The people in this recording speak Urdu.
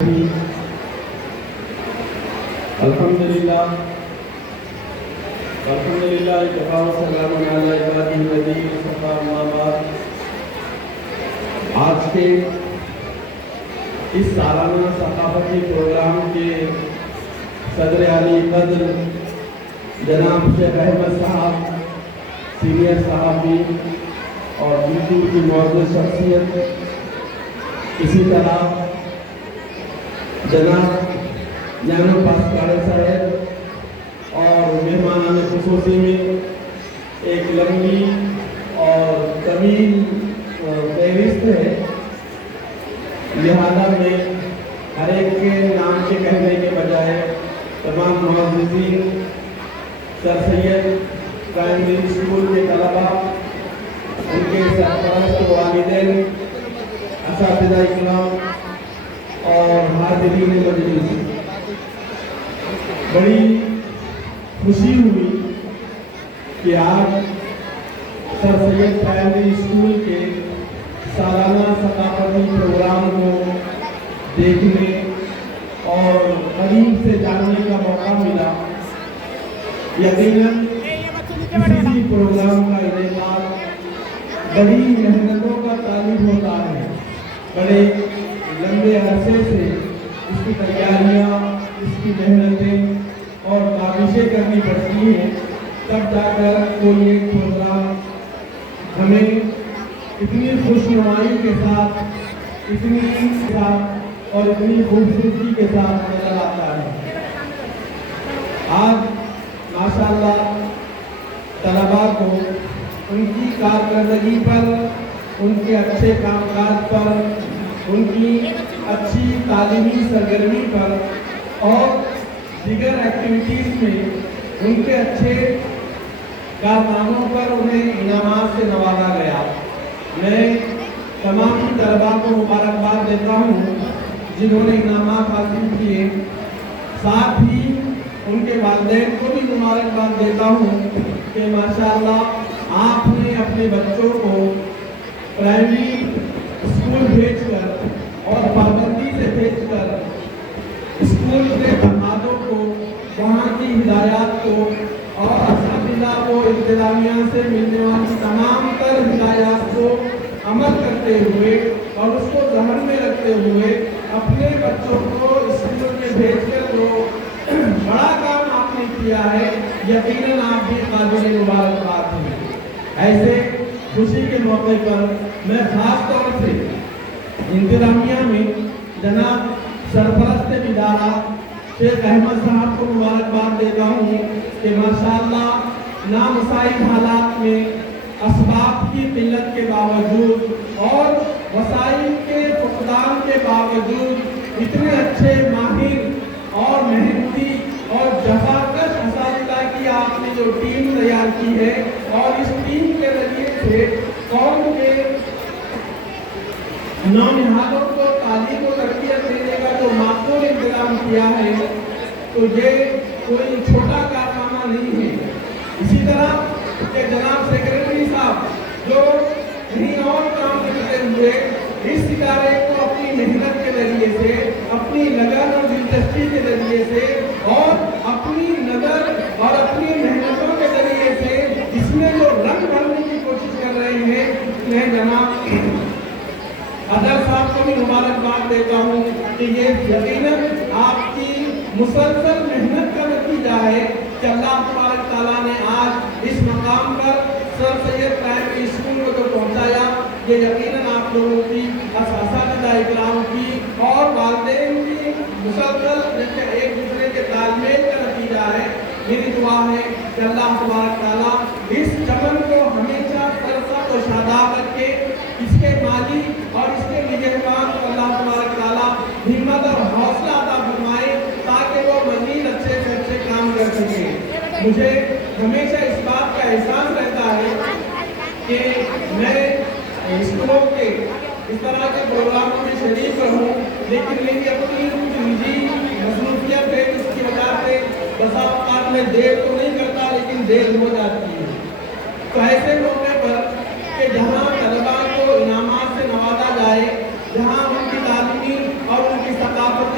الحمدللہ اتفاق و سلام علی عبادہ الذین اصطفیٰ اما بعد۔ آج کے اس سالانہ ثقافتی پروگرام کے صدر علی قدر جناب شیخ احمد صاحب، سینئر صحافی اور یوٹیوب کی معزز شخصیت، اسی طرح جناب جانو پاسکارے صاحب اور مہمان خصوصی میں ایک لمبی اور طویل فہرست ہے، لہذا میں ہر ایک کے نام کے کہنے کے بجائے تمام معززین، سر سید پرائمری اسکول کے طلباء، ان کے سرپرست والدین، اساتذہ اکرام اور حاضرین مجلس، بڑی خوشی ہوئی کہ آج سر سید پرائمری اسکول کے سالانہ ثقافتی پروگرام کو دیکھنے اور قریب سے جاننے کا موقع ملا۔ یقیناً کسی پروگرام کا انعقاد بڑی محنتوں کا طالب ہوتا ہے، بڑے لمبے عرصے سے اس کی تیاریاں، اس کی محنتیں اور کاوشیں کرنی پڑتی ہیں، تب جا کر کوئی ایک پروگرام ہمیں اتنی خوشنمائی کے ساتھ، اور اتنی خوبصورتی کے ساتھ نظر آتا ہے۔ آج ماشاءاللہ طلباء کو ان کی کارکردگی پر، ان کے اچھے کام کاج پر، ان کی اچھی تعلیمی سرگرمی پر اور دیگر ایکٹیویٹیز میں ان کے اچھے کارناموں پر انہیں انعامات سے نوازا گیا۔ میں تمام طلباء کو مبارکباد دیتا ہوں جنہوں نے انعامات حاصل کیے، ساتھ ہی ان کے والدین کو بھی مبارکباد دیتا ہوں کہ ماشاءاللہ آپ نے اپنے بچوں کو پرائمری اسکول بھیج کر اور پابندی سے بھیج کر اسکول کے بنیادوں کو، وہاں کی ہدایات کو اور اساتذہ کو، انتظامیہ سے ملنے والی تمام تر ہدایات کو عمل کرتے ہوئے اور اس کو ذہن میں رکھتے ہوئے اپنے بچوں کو اسکول میں بھیج کر جو بڑا کام آپ نے کیا ہے، یقیناً آپ بھی قابل مبارکباد ہیں۔ ایسے خوشی کے موقع پر میں خاص طور سے انتظامیہ میں جناب سرپرست ادارہ شیخ احمد صاحب کو مبارکباد دیتا ہوں کہ ماشاءاللہ نامساعد حالات میں اسباب کی قلت کے باوجود اور وسائل کے فقدان کے باوجود اتنے اچھے ماہر اور محنتی اور جفاکش اساتذہ کی آپ نے جو ٹیم تیار کی ہے، اور اس ٹیم کے ذریعے سے قوم کے نونہالوں کو تعلیم و تربیت دینے کا جو معقول انتظام کیا ہے، تو یہ کوئی چھوٹا کارنامہ نہیں ہے۔ اسی طرح کہ جناب سیکریٹری صاحب جو کہیں اور کام کرتے ہوئے اس ادارے کو اپنی محنت کے ذریعے سے، اپنی لگن اور دلچسپی کے ذریعے سے اور اپنی نظر اور اپنی محنتوں کے ذریعے سے اس میں جو رنگ بھرنے کی کوشش کر رہے ہیں، میں جناب ادر صاحب کو بھی مبارکباد دیتا ہوں کہ یہ یقیناً آپ کی مسلسل محنت کا نتیجہ ہے کہ اللہ تبارک تعالیٰ نے آج اس مقام پر سر سید پرائمری اسکول کو جو پہنچایا، یہ یقیناً آپ لوگوں کی، اساتذہ اکرام کی اور والدین کی مسلسل ایک دوسرے کے تال میل کا نتیجہ ہے۔ میری دعا ہے کہ اللہ تبارک تعالیٰ اس چمن کو ہمیشہ سرسبز و شاداب رکھے، اس کے مالی اور اس کے نگہبان کو اللہ تبارک تعالیٰ ہمت اور حوصلہ عطا فرمائے تاکہ وہ مزید اچھے سے اچھے کام کر سکیں۔ مجھے ہمیشہ اس بات کا احساس رہتا ہے کہ میں اسکولوں کے اس طرح کے پروگراموں میں شریک رہوں، لیکن میری اپنی نجی مصروفیت ہے، اس کی وجہ سے بسا اوقات میں دیر تو نہیں کرتا لیکن دیر ہو جاتی ہے۔ تو ایسے موقع پر کہ جہاں طلباء کو انعامات سے نوازا جائے، جہاں ان کی تعلیمی اور ان کی ثقافتی